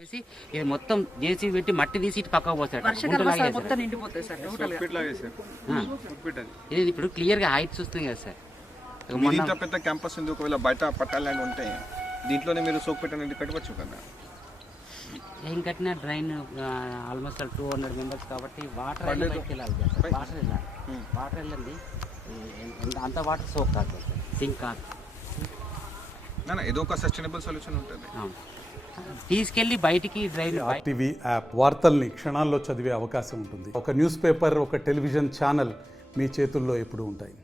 చేసి ఇది మొత్తం జేసీబీ పెట్టి మట్టి తీసి ఇటు పక్కకు పోతాడు. ఇది ఇప్పుడు క్లియర్ గా హైట్ చూస్తుంది కదా సార్. ఇంత పెద్ద క్యాంపస్ ఉంది, ఒకవేళ బయట పట్టాలని ఉంటే దీంట్లోనే మీరు సోక్ పెట్టండి కట్టవచ్చు కదా. ఏం కట్టినా డ్రైన్ ఆల్మోస్ట్ 200 మెంబర్స్ కాబట్టి వాటర్ వెళ్ళాలి, వాటర్ వెళ్ళండి అంత వాటర్ సోక్ కాదు సింక్ కాదు. ఏదో ఒక సస్టైనబుల్ సొల్యూషన్ ఉంటుంది. తీసుకెళ్లి బయటికి డ్రైన్. టీవీ యాప్ వార్తల్ని క్షణాల్లో చదివే అవకాశం ఉంటుంది. ఒక న్యూస్ పేపర్, ఒక టెలివిజన్ ఛానల్ మీ చేతుల్లో ఎప్పుడూ ఉంటాయి.